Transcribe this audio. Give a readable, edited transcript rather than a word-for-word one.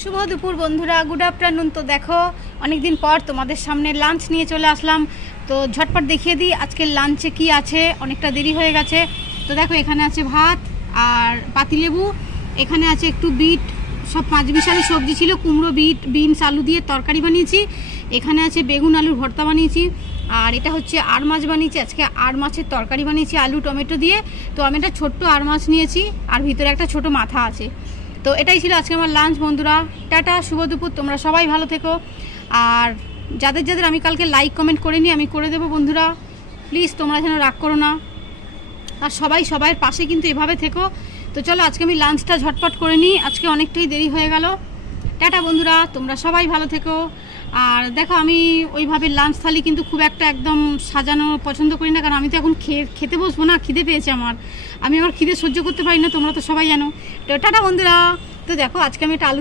শুভ দুপুর বন্ধুরা, good afternoon. তো দেখো অনেকদিন পর তোমাদের সামনে লাঞ্চ নিয়ে চলে আসলাম। তো ঝটপট দেখিয়ে দিই আজকের লাঞ্চে কি আছে, অনেকটা দেরি হয়ে গেছে। তো দেখো এখানে আছে ভাত আর পাতিলেবু, এখানে আছে একটু বিট, সব 5 বিশালি সবজি ছিল, কুমড়ো, বিট, বিনস, আলু দিয়ে তরকারি বানিয়েছি। এখানে আছে বেগুন আলুর ভর্তা বানিয়েছি, আর এটা হচ্ছে আর মাছ বানিয়েছি। আজকে আর মাছের তরকারি বানিয়েছি আলু টমেটো দিয়ে। তো আমি একটা ছোট্ট আর মাছ নিয়েছি, আর ভিতরে একটা ছোট মাথা আছে। তো এটাই ছিল আজকে আমার লাঞ্চ বন্ধুরা। টাটা, শুভ দুপুর, তোমরা সবাই ভালো থেকো। আর যাদের যাদের আমি কালকে লাইক কমেন্ট করিনি আমি করে দেবো বন্ধুরা, প্লিজ তোমরা যেন রাগ করো না। আর সবাই সবাইয়ের পাশে কিন্তু এভাবে থেকো। তো চলো আজকে আমি লাঞ্চটা ঝটপট করে নিই, আজকে অনেকটাই দেরি হয়ে গেল। টাটা বন্ধুরা, তোমরা সবাই ভালো থেকো। আর দেখো আমি ওইভাবে লাঞ্চ থালি কিন্তু খুব একটা একদম সাজানো পছন্দ করি না, কারণ আমি তো এখন খেতে বসবো না, খিদে পেয়েছে আমি আমার খিদে সহ্য করতে পারি না, তোমরা তো সবাই জানো। তো টাটা বন্ধুরা। তো দেখো আজকে আমি একটা আলু